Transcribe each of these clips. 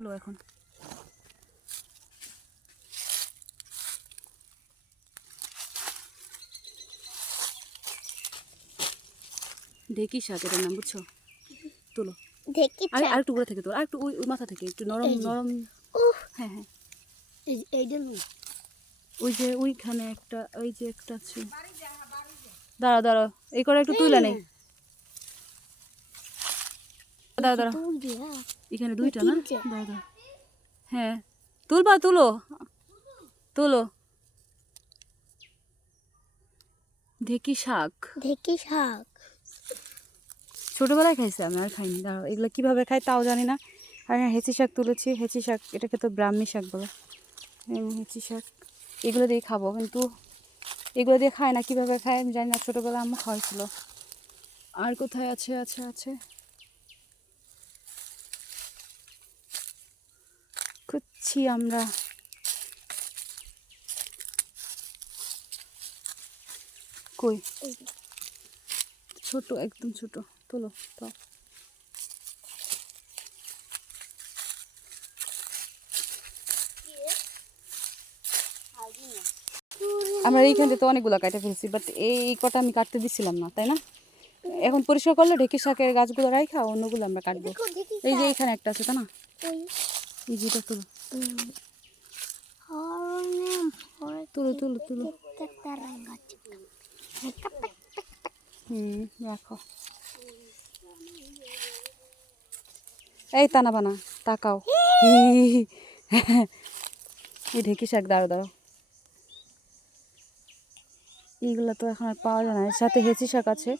হলো এখন ঢেকি শাক এটার নাম, বুঝছো? তুলো, ঢেকি আরে আর একটু উপরে থেকে তোলো, আর একটু ওই মাথা থেকে একটু নরম নরম। হ্যাঁ হ্যাঁ, ওই যে ওইখানে একটা, ওই যে একটা আছে। দাঁড়া দাঁড়া, এই করে একটু তুইলা নেই। দাঁড়া দাঁড়া, এখানে দুইটা না? দাঁড়া দাঁড়া, হ্যাঁ তুলবা, তুলো তুলো। ঢেকি শাক, ঢেকি শাক ছোটোবেলায় খাইছি, আমি আর খাইনি। দাঁড়াও, এগুলো কীভাবে খাই তাও জানি না। আর হ্যাঁ, হেঁচি শাক তুলেছি। হেঁচি শাক এটাকে তো ব্রাহ্মী শাক বলে। হেঁচি শাক এগুলো দিয়ে খাবো, কিন্তু এগুলো দিয়ে খায় না, কীভাবে খায় আমি জানি না। ছোটোবেলা আম্মু খাওয়াইছিল। আর কোথায় আছে আছে আছে, খুঁজছি আমরা। কই, ছোট, একদম ছোট। তোলো তো, আমরা এইখান থেকে তো অনেকগুলো কাটে ফেলছি, বাট এই কটা আমি কাটতে দিছিলাম না, তাই না? এখন পরিষ্কার করলে ঢেকি শাকের গাছগুলো রাইখা অন্যগুলো আমরা কাটবো। এই যে এইখানে একটা আছে, তাই না? এই যেটা তুলো তুলো তুলো তুলো। রাখো। এই তানা বানা তাকাও। এই ঢেকি শাক, দাঁড়ো দাঁড়ো, এইগুলো তো এখন আর পাওয়া যায় না। এর সাথে হেঁচি শাক আছে।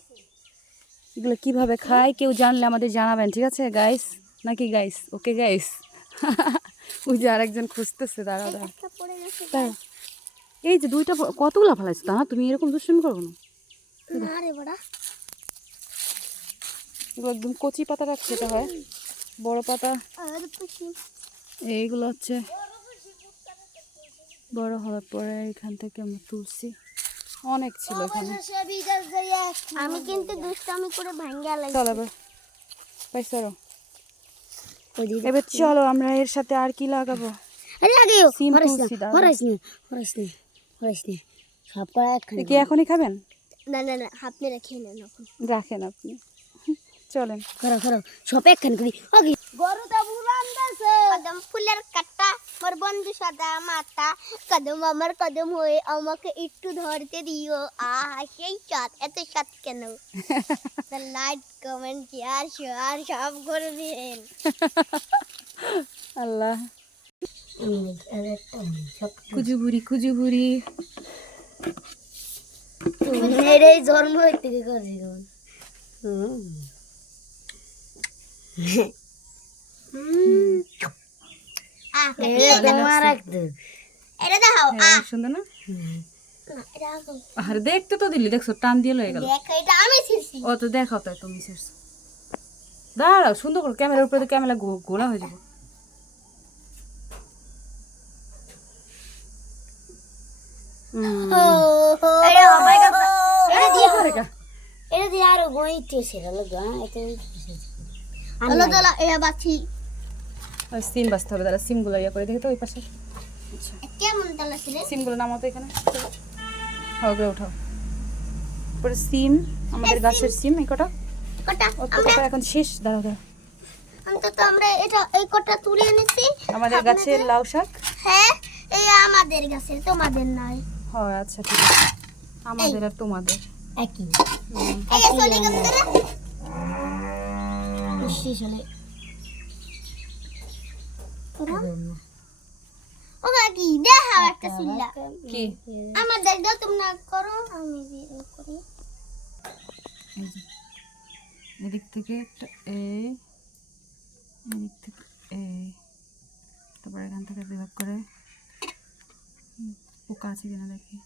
এগুলো কীভাবে খায় কেউ জানলে আমাদের জানাবেন, ঠিক আছে গাইস? নাকি গাইস? Okay guys. ওই যে আরেকজন খুঁজতেছে, দাঁড়া দাঁড়া। তাই এই যে দুইটা কতগুলো ফেলাইছো, তা না? তুমি এরকম দুষ্টুমি করবো না। এগুলো একদম কচি পাতাটা খেতে হয়, বড় পাতা এইগুলো হচ্ছে বড় হওয়ার পরে এখান থেকে আমরা তুলছি। অনেক ছিল এখানে। আমি কিন্তু দুষ্টামি করে ভাঙ্গা লাগছি। চলো এবার পাইছো, এবার চলো আমরা এর সাথে আর কি লাগাবো। সিম তুলছি, কি এখনই খাবেন? না না না, আপনি রেখে নেন, রাখেন আপনি, চলেন। খারাপ খারাপ সব একখান করি। ওকে গরুটা বুলান দাসে কদম ফুলের কাটা, মোর বন্ধু সাদা মাথা, কদম আমার কদম হয়ে আমাকে একটু ধরতে দিও। সেই সাত, এত সাত কেন? লাইক কমেন্ট শেয়ার সব করে দিন। আল্লাহ, কুজুবুরি কুজুবুরি। এটাই জন্ম হইতে করছি। সুন্দর না? আরে দেখতে তো দিলি, দেখছো টান দিয়ে লয়ে গেল। ও তো দেখাও, তাই তুমি শেষছো। দাঁড়াও, সুন্দর করে ক্যামেরার উপরে, ক্যামেরা ঘোলা হয়ে যাবো। এটা দিয়ে আরো গইতে সেরালো সিম বাঁচতে হবে, তাহলে সিমগুলো ইয়ে করে দেখি তো ওই পাশে। কেমন তালা ছিল সিমগুলো নামাও তো এখানে, ওগুলো উঠাও। পরে সিম, আমাদের গাছের সিম এই কটা। ওটা এখন শেষ। দাঁড়াও দাঁড়াও, অন্তত আমরা এটা এই কটা তুলে এনেছি আমাদের গাছের লাউ শাক। হ্যাঁ, এই আমাদের গাছের, তোমাদের নয়। হয়, আচ্ছা ঠিক আছে, আমাদের আর তোমাদের একই। এই চলে গেল রে খুশি চলে। ও কাকি দেখাও একটা সিল্লা কি আমাদের দাও, তোমরা করো, আমি করি। এই যে এদিক থেকে একটা, এদিক থেকে তারপর এখান থেকে বিভাগ করে পোকা আছে কিনা দেখি।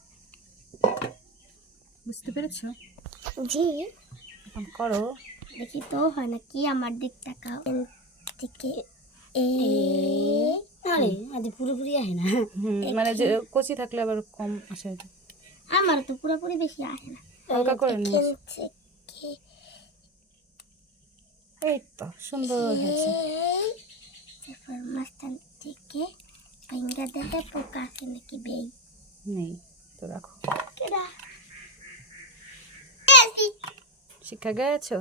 বুঝতে পেরেছো? জি, এখন করো। দেখি তো হয় না কি, আমার দিক তাকাও। থেকে আরে আজ পুরোপুরি আসে না। মানে যে কচি থাকলে আবার কম আসে। আমার তো পুরোপুরি বেশি আসে না। হালকা করে নিয়ে এই তো সুন্দর হয়েছে। তারপর মাঝখান থেকে ভেঙ্গা দেখে পোকা আছে নাকি বেই নেই, তো রাখো। কেডা শিক্ষা গেছো?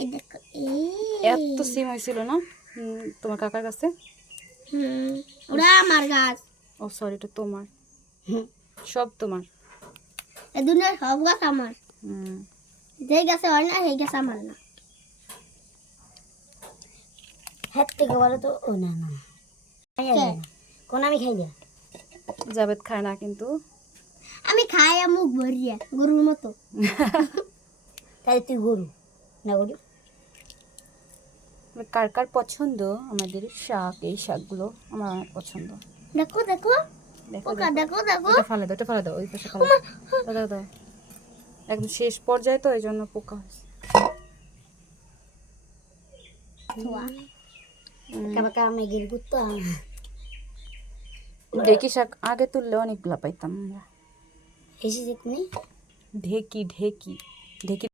এই দেখো এই এত সিম হয়েছিল না তোমার কাকার কাছে? ওরা আমার গাছ। ও সরি, এটা তোমার, সব তোমার। এই দুনিয়ার সব গাছ আমার। হুম, যেই গাছে হয় না সেই গাছ আমার না। হাত থেকে বলো তো। ও না না কোন আমি খাই না। জাবেদ খায় না কিন্তু। আমি খাই মুখ ভরিয়া গরুর মতো। তাই তুই গরু না গরু। কার কার পছন্দ আমাদের শাক? এই শাকগুলো আমার অনেক পছন্দ। দেখো দেখো দেখো পোকা, দেখো দেখো। এটা ফালে দাও, এটা ফালে দাও, ওই পাশে ফালে দাও, দাও দাও। একদম শেষ পর্যায়ে তো এই জন্য পোকা হয়েছে। ছোয়া। কাবাকা আমি গির গুত্ত ঢেকি শাক আগে তুললে অনেকগুলা পাইতাম আমরা। এসে দেখুনি ঢেকি ঢেকি ঢেকি